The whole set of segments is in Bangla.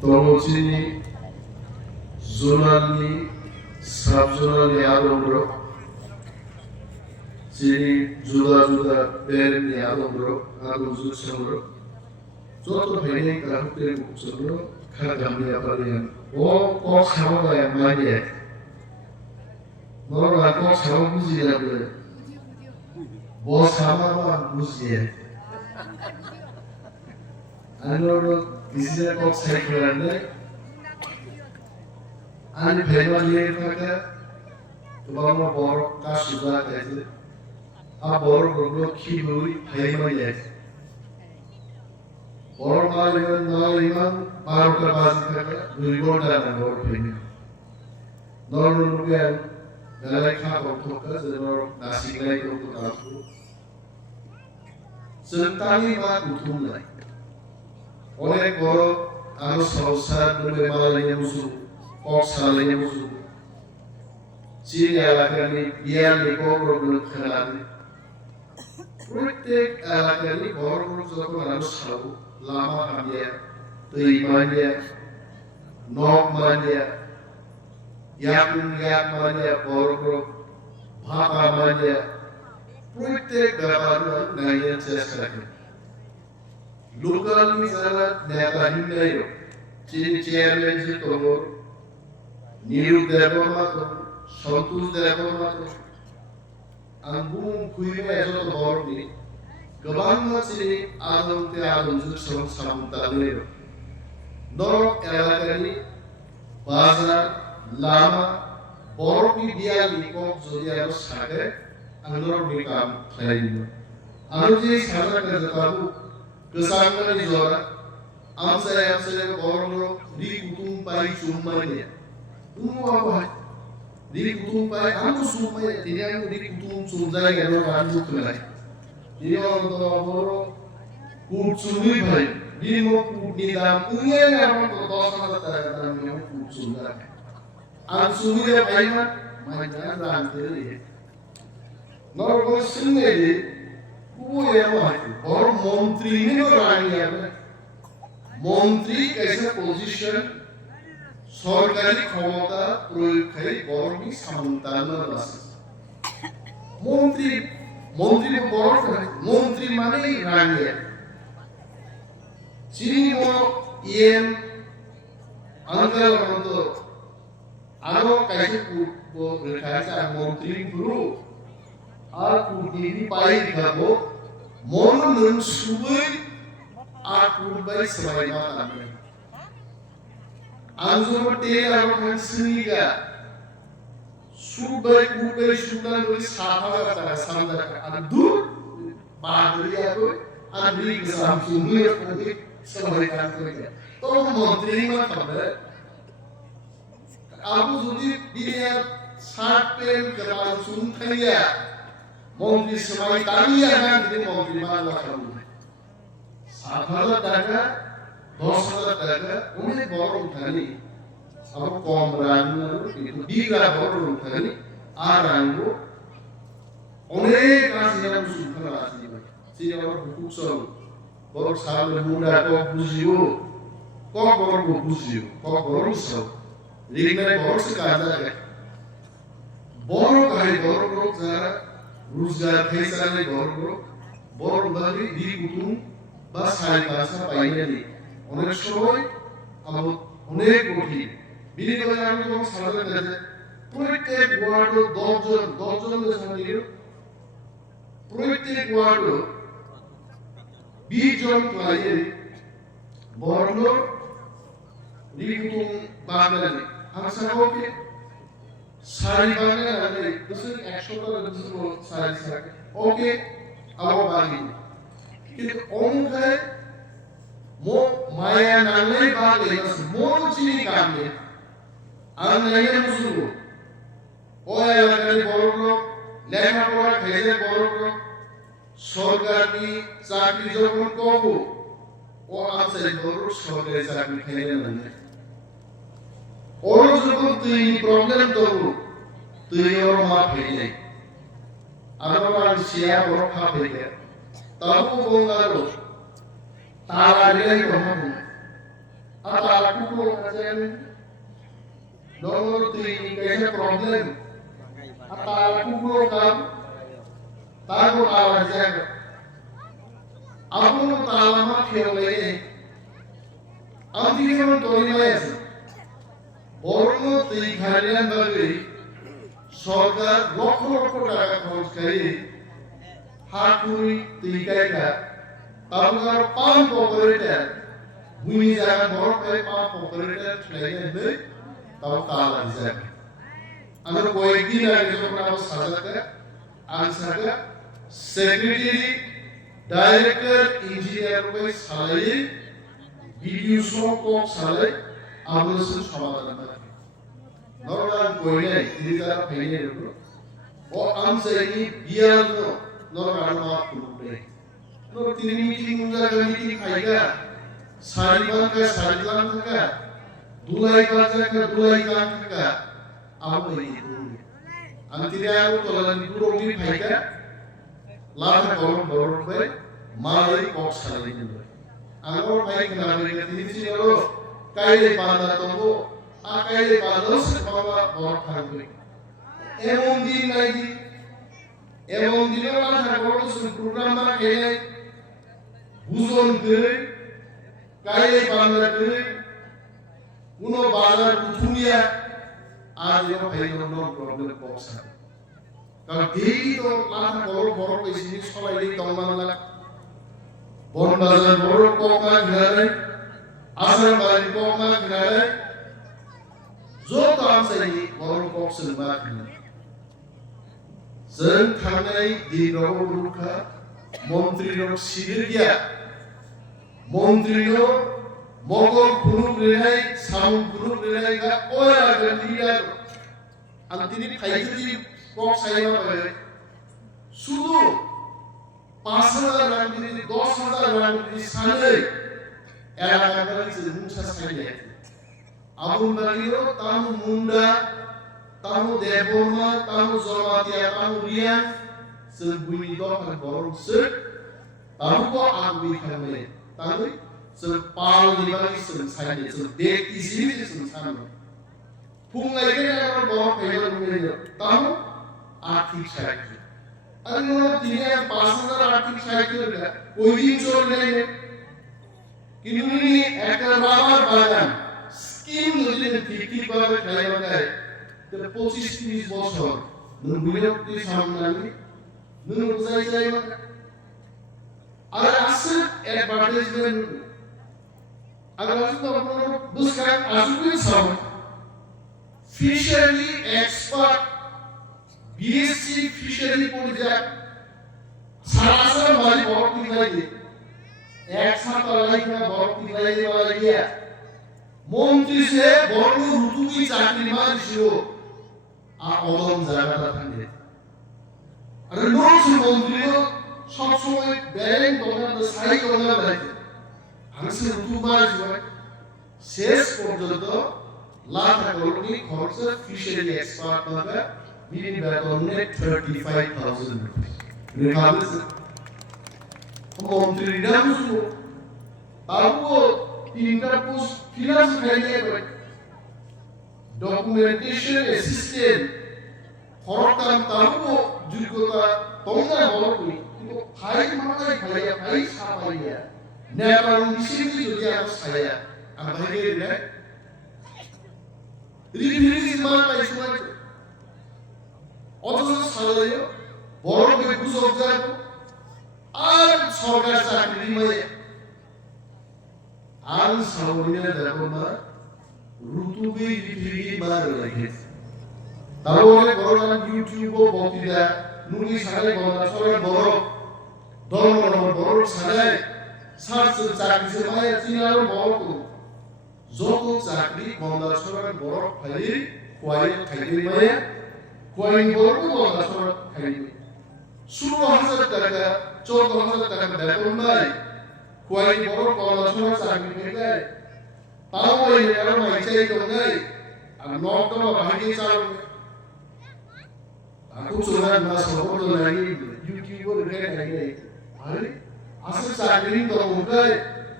Tolotini, zonalni, subzonalni adamro, sini juda berni adamro, adamzu semro, joto bhai kahute semro, khagamni aparian. O kok sama ya manje, nor la kok sama buzi na bole, bo sama ba buzi. Anor kisi kok sai kerana Ani bhaiwa liye থাকে তোমার বড় কাজ সুদা আছে আ বড় বড় কি হই ভাইমা আছে বড় মালিমান নালিমান 12টা বাজে থাকে 2 ঘন্টা না বড় ভাইমা নরনুকে দালাই খা বক্তকা যেনর নাসিলাই তো তাকু সন্তানি বা উঠুম নাই অনেক বড় আরো সংসার করে মালাইয়া মুসু kok salahnya musuh. Sini alakani biar lekor berkenalan. Proyek alakani baru suatu harus tahu lama hamnya, tuimannya, nokmannya, yak manya baru bapa manya. Proyek gabaran naya cesarkan. Lokal misalnya neta hindayo, sini chairman sih tolong. Niru Devomato, Santus Devomato, Angum Kuiva Ezo Borni, Gavanga Sini, Adam Te Adam Jusam Samtalero, Norok Elakani, Bazar, Lama, Borni Biali, Kok Zodiaco Sake, and Normicam Plain. Anuji Sana Kazakabu, Kasanga Nizora, Amsa Borno, Rikutum Pai Sumania. Apa? Diri kutung pai, anu sumai, ini anu diri kutung sumzai kalau anu kelai. Jadi orang tua boro kutsumi pai, diri mau kutni dalam ungen orang tua tua sama dalam yang kutsumai. Anu sumi dia pai mah, macam dalam teri. Normal sendiri, kubu yang mah, orang menteri ini orang yang menteri kaisa position সরকারি ক্ষমতা প্রয়োগকারী বড়ই সন্তান আছে মন্ত্রী বড় মন্ত্রী মানেই রানিয়া চিনি ইয়েন আঙ্কাল মতো আরো কাছে রেখাছে মন্ত্রী গুরু আর কুটিনি পাই দিখাবো মন নুন সুবই আর কুরবাই সবাই মা তাকে Anjurte arokan seniga subai ubai sunan doi sahaja kata samda adu bahari aku adri kesam sumir kami sebagai kantornya. Kalau menteri mah kabar, aku jadi dia sarpen kerana sunthaya menteri sebagai tanya kan jadi menteri mana kamu? Sahaja daga 10,000 টাকা অনেক বড় উঠানি আমার কম রান্না কিন্তু বিঘা বড় উঠানি আর আনবো অনেক আসিলাম সুখনা আসি সেই আমার হুকুক সব বড় সামনে মুন্ডা কক বুঝিও কক বড় বুঝিও কক বড় সব রিগনারে বড় সে কাজ লাগে বড় কাজ বড় বড় যারা রোজগার ফেসালে বড় ভাবে দি কুতুম বা সাই পাসা পাইনালি অনেক সময় আমার অনেক কঠিন বিনিময়ে আমি যখন সারাতে গেছে প্রত্যেক ওয়ার্ড 10 জন সামনে প্রত্যেক ওয়ার্ড 20 জন ক্লাইয়ে বর্ণ রিকুতুম বাঙালি আশা করি সারি বাঙালি দুসে 100 টাকা দুসে সারি থাকে ওকে আমার বাঙালি কিন্তু অঙ্কে mo maya nangai bagi mo chini kamne ang nangai musugo oya lakani borok লেখা পড়া খেলে বড় সরকারি চাকরি যখন কব ও আছে বড় সরকারি চাকরি খেলে না ওর যখন তুই প্রবলেম দেব তুই ওর মাপ হয়ে যাই আর শিয়া বড় খাপ হয়ে যায় তাও বঙ্গালো তার আগে কখন Atala kukulo kajen. Nomor 3 kaisa problem. Atala kukulo kam. Tago ala jaga. Apuno talama khiole. Amdigeron torimayas. Borno 3 kharian bagwe. সরকার লক্ষ লক্ষ টাকা খরচ করে হাতুড়ি তৈকাইকা তারপর পাম্প অপারেটর ভূমি জায়গা বড় করে পাম্প অপারেটর ঠেলে তাও তালা যাবে আমরা কয়েকদিন আগে যখন আমরা সাজাতে আনসারটা সেক্রেটারি ডাইরেক্টর ইঞ্জিনিয়ার করে সালাই ভিডিও সহ সালাই আমাদের সমাধান Normal koine idara phaine ro o amsai biar no normal ma purune no tini meeting unga meeting khaiga sariban ka dulai kan ka amo ei purune antire ago tolan puro ni khaiga lata kolom boror pe malai kok salai ni angor phai kana re tini sino kaile panda tombo আকাইলে বাদস বাবা বড় থাকবে এমন দিন নাই এমন দিনের কথা বড় প্রোগ্রাম না খেলে বুঝন করে কাইলে বাংলা করে কোন বাজার উঠুনিয়া আর এর ভাইলো নো প্রবলেম পৌঁছা কারণ এই তো লাখা বড় বড় কইছি সবাই দমান লাগ বন বাজার বড় কোমা ঘরে আসর বাড়ি কোমা ঘরে Zotam say borong box in back. Zen Tanay di Roruka, Montrino Sidiria, Montrino, Mogol Puru Renai, Sound Puru Renai, Oya Gandia, Antini Paiti box I know. Sudu Pasala Randi, Dosada Randi, Sunday, Arabs in Musa Sunday. Abun Bagiro, Tamu Munda, Tamu Deborma, Tamu Zoratia, Tamu Ria, Sir Bunidok and Boron Sir, Tamu Agui Hamlet, Tamu, Sir Paul Device and Science, Sir Date Diseases and Summer. Pung again, Tamu, Arctic Cycle. I don't know if the passenger Arctic Cycle, Odin Jordan, Kinuni, Aka Rama Bagan. Skim যদি 50 ভাবে খাইবা যায় তাহলে 25-30 বছর নুন বিরক্তি সামনে নুন বুঝাই যায় না আর আছে অ্যাডভার্টাইজমেন্ট আগার তো আপনারা বুঝকান আসবে সব ফিশারি এক্সপার্ট বিএসসি ফিশারি পড়ে সারা মালি বড় দিলাই এক সাথে লাইনা বড় দিলাই দিয়া মন্ত্রী সে বড় রুতুকি চাকরি মারছিও আর অদম জায়গাটা থাকে আর নোস মন্ত্রী সব সময় ব্যাংক দোকান সাই দোকান রাখে আনসে রুতু মারছিও শেষ পর্যন্ত লাখ কোটি খরচ ফিশারি এক্সপার্ট নামে মিনি বেতনে 35000 রুপি রেখাবস মন্ত্রী রামসু তারপর তিনটা পোস্ট ফিনান্স খাইলে ডকুমেন্টেশন অ্যাসিস্ট্যান্ট খরতাম তারপর যোগ্যতা তোমরা বলো কিন্তু ফাইল মাথায় খাইয়া ফাইল সাপাইয়া নেপাল নিশ্চিতই যদি আমরা ছায়া আমরা ভাগে রে রিভিউজ মান পাই সময় অথচ সালাইও বড় করে বুঝক যাব আর সরকার চাকরি মানে আর সাউরিয়া দেখোনা রুতুবি রিভিউ মার লাগে তারপরে করোনা ইউটিউব বকিরা নুনি সারে গনা সরে বড় ধর্ম বড় সারে সার্চ চাকরি সবাই চিনার বড় যত চাকরি গনা সরে বড় ফাইলি কোয়াই খাইলি মানে কোয়াই বড় গনা সরে খাইলি 16000 টাকা 14000 টাকা বেতন নাই কোয়াই বড় গনা সরে চাকরি পেলে তাও ওই এর মাইচাই দঙ্গাই আর নকটা ভাগি চাল aku sudah masuk ke lagi YouTuber kayak gini. Hari asal sakit itu muka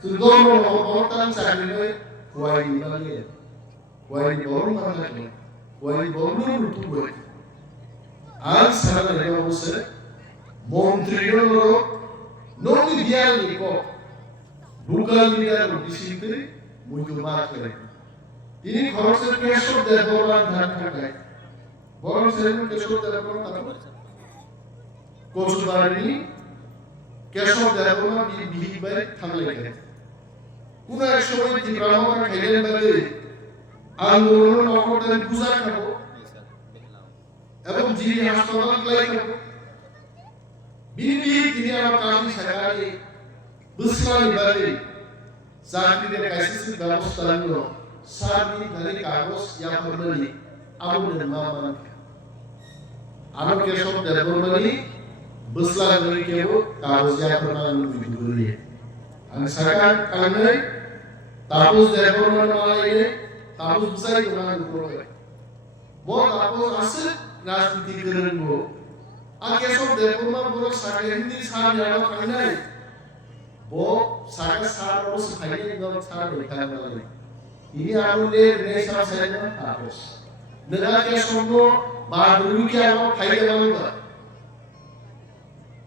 sudah mau nonton sakit itu kuai lagi, kuai baru mana lagi, kuai baru itu kuai. Sekarang mereka usah menteri nongi dia ni kok, bukan dia di sini muncul lagi. Ini kalau saya kesok dari orang dan kerja, orang saya kesok dari orang apa? Kosong ini kesok dari orang di baik thamlek. Kuna eksoy di drama khelen bade আন্দোলন নকরতেন পূজা খাবো এবং যিনি হাসপাতাল লাই খাবো বিনি তিনি আমার কামি সরকারি বুসলানি বাদে চাকরির কাইসিস ব্যবস্থা নিলো সারি ধরে কাগজ ইয়া করলি আবুল মামান আরো কেশব দেবরমানি বুসলানি কেবো কাগজ ইয়া করলি বিদুলি আমি সরকার কানে তাপস দেবরমান মালাইনে তাপস বুঝাই কোরআন উপরে বল তাপস আছে রাজনীতি করেন গো আগে সব দেবরমান বড় সাকে হিন্দি সার জানা কানে বো সাকে সার বস খাইয়ে দম সার লেখা মালাই ini amule nesa saya tapas negara ke sono baru ke apa khai dalam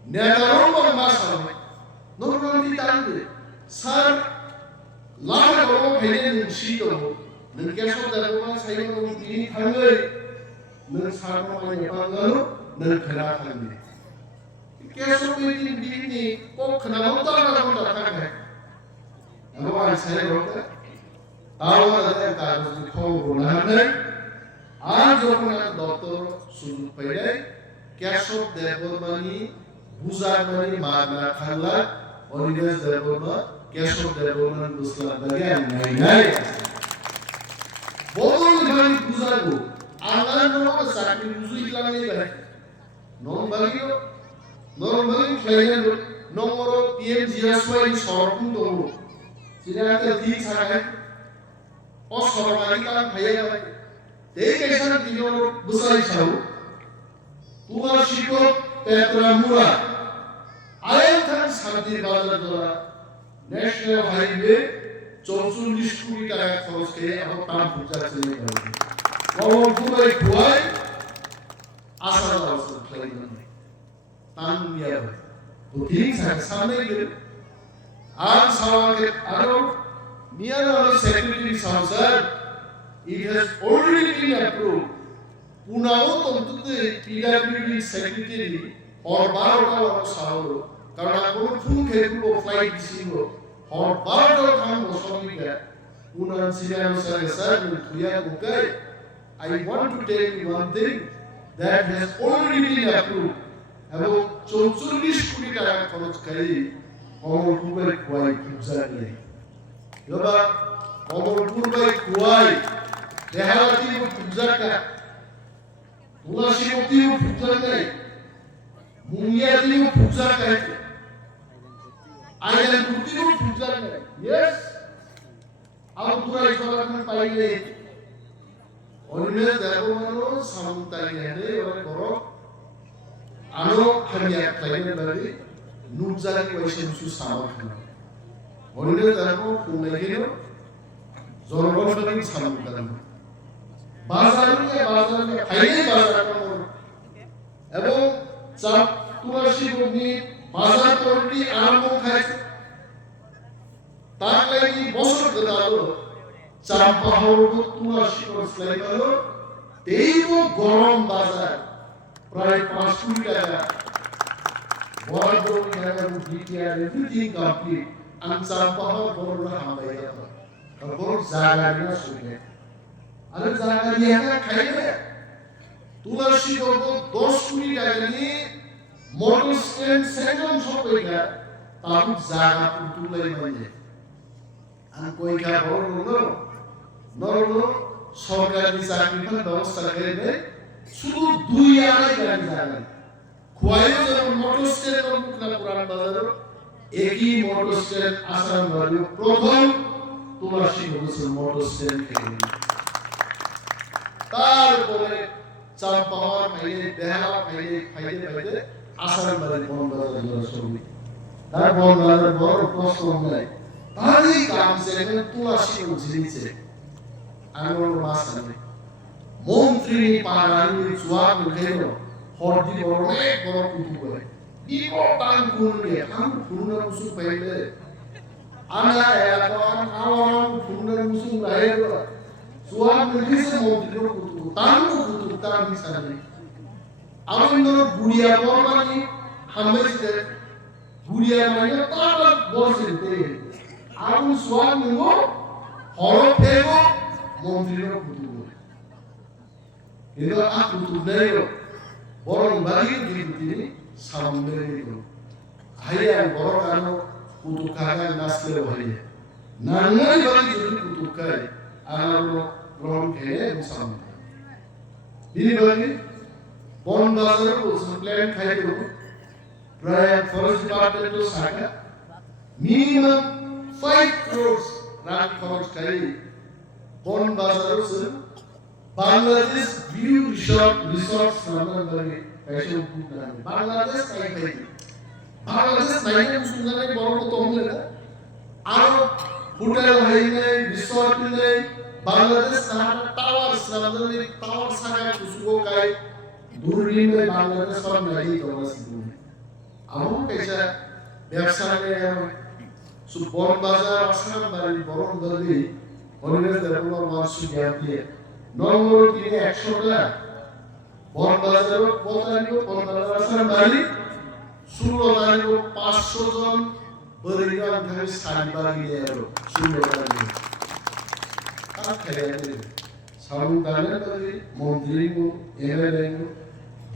negara orang masalah normal di tangde sar lah kalau khai ni sih tu negara sono dalam saya orang ini tangde negara sono mana pangalu negara tangde ke sono ini kok kenapa tak ada tangde apa saya orang তাওয়াদের কাগজ খবর নামে আর যখন দপ্তর শুরু পেলে কেশব দেববর্মানি বুজারমানি মাগনা খালা অনিবেশ দেববর্মা কেশব দেববর্মানি বুসলাম লাগে নাই নাই বদল গানি বুজাবো আল্লাহ নরক চাকরি বুঝু ইলাম এই ভাই নরমালি ফ্লাইন নম্বর পিএমজিএসওয়াই সরকুন তো চিরাতে ঠিক থাকে অসরকারি কাম ভাইয়া ভাই এই কেশন দিন বুসাই ছাও তোমার শিক্ষক পেটরা মুরা আইন থান শান্তির বাজার দ্বারা ন্যাশনাল হাইওয়ে 44 কোটি টাকা খরচ করে এখন কাম পূজা চলে গেছে কমল দুবাই খুয়াই আশা আছে ফ্লাইট নাই তান মিয়া ভাই তো ঠিক আছে সামনে গেল আর সাওয়াকে আরো Myanmar Secretary Council, it has already been approved. Punao tontude PWD Secretary or Barota or Sauro, Karanako Fun Kepo flight single, or Barota Kam Osomika, Punan Siriano Sarasar, Kuya Bukai. I want to tell you one thing that has already been approved. About Chonsulish Kurita Koloskai, or Kubai Kwai Kuzari. Yoba Komolpur by Kuwai, Deharati of Pujaka, Tulashipoti of Pujaka, Mungiati of Pujaka, Island Puti of Pujaka. Yes, our Pura is not pilot. Only the Romano, Samantayane or Koro, Ano Hamia Planet, Nuzaki Vaisham Susamakana. অন্য তারপর ফুলেগিনো জনগণের সামনে বাজারে খাইয়ে বাজার এবং চাপ তুলাসী বগ্নি বাজার তরটি আরম্ভ খাইছে তার লাগি বছর দাঁড়ালো চাপ পাহাড় তুলাসী বসলাই গেল তেইব গরম বাজার প্রায় 5 কোটি টাকা বড় বড় জায়গা DTR everything complete ang sampah baru hambai apa, baru zagarnya sudah. Ada zagarnya kan kaya, tulasi baru 10 koটি টাকা নিয়ে motor stand second shop হইগা, তারপর জাগা তুলাই মানে। আর কইগা বড় নরলো সরকারি চাকরি পাওয়ার ব্যবস্থা করে শুধু 2 গাড়ি জায়গা। খোয়াইও যখন motor stand মুখনা পুরান বাজারে একই মোটর স্ট্যান্ড আসাম ভ্যালু প্রথম তুলাসী বলছে মোটর স্ট্যান্ড থেকে তারপরে চাপ পাওয়ার খাইয়ে বেহালা খাইয়ে আসাম ভ্যালু বন বাজার শুরু তার বন বাজার বড় প্রশ্ন নাই tadi kamse kan tulasi ujinice anor masane montri parani suat khelo hordi borone boro kutu kore iko tan kunne ham kunna musu paile ana ekon awam kunna musu lahero suat khise montri kutu tan kutu tan bisane amandor gudiya bormani hambeiste gudiya mane tarat bosinte amu suat ngo horofego montri kutu itu aku tuh deh, orang bagi diri sambil itu, ayah orang kanu kutukan nasib hari, nangai bagi diri kutukan, anak orang kaya bersama. Ini bagi bon bazar itu plan kaya itu, prior forest department itu sangat minimum 5 crores rand forest kaya, bon bazar itu Bangladesh view resorts naman bagi passion food naman. Bangladesh naik. Bangladesh naik musuh baru ketemu lagi. Arab hotel hai resort hai. Bangladesh naik towers naman towers sangat musuh kai. Durin में Bangladesh और नहीं तो बस दूर. Amu कैसा व्यवसाय में सुबह बाजार असर बारी बरों दली होने से डेवलपर मार्च किया नॉर्मल की एक्शन ला बहुत बाजार में बहुत सारी को पंद्रह बारी सुलो बारी को 500 जन बरिया अंधेरे सारी बारी ले आयो सुलो बारी आप खेले थे सामने दाने बारी मंदिरी को एमएलए को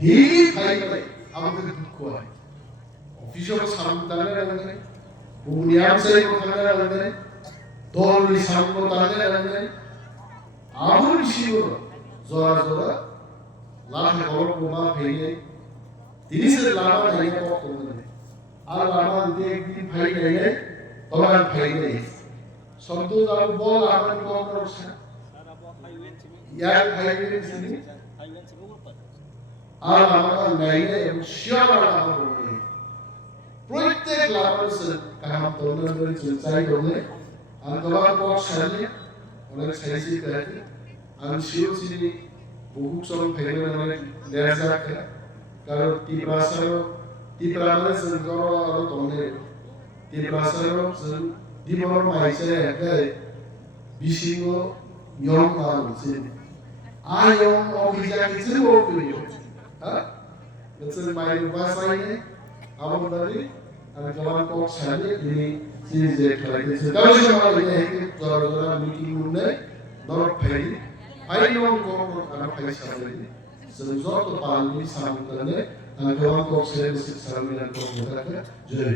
ही खाई करे अब तो दुख हुआ है ऑफिसों को सामने दाने लगने बुनियाद से को खाने लगने दौड़ भी सामने को दाने लगने आमुर शिवर जोरा जोरा लाख करोड़ कुमा फेंगे तीन से लामा नहीं है तो कौन है आल लामा देख दिन भाई नहीं है तोलान भाई नहीं संतोष आप बोल आमन कौन करो से यार भाई नहीं सुनी आल लामा नहीं है शिवर लामा बोल रहे प्रत्येक लामा से कहाँ तोलन बड़ी चिंताएं होंगे अंतवार को शादी उन्हें सही कहते हैं शिव जी बहुत सारे फैले उन्हें लेज़र है कारण तीप्रासर संजोर और तोने तीप्रासर सं दीपोर माइसे है बिशिंगो यों मालूम आयों ऑफिसर किसी वो क्यों हाँ मतलब माइल बासाई ने अब बड़ी जवान को शादी ini चीज़ एक लगी है तो ये हमारा ये है कि जोरा मीटिंग में नॉट फैली आई नो को अगर फैल शामिल है संजोर तो पालनी सामने करने जवान को से सामने को होता है जय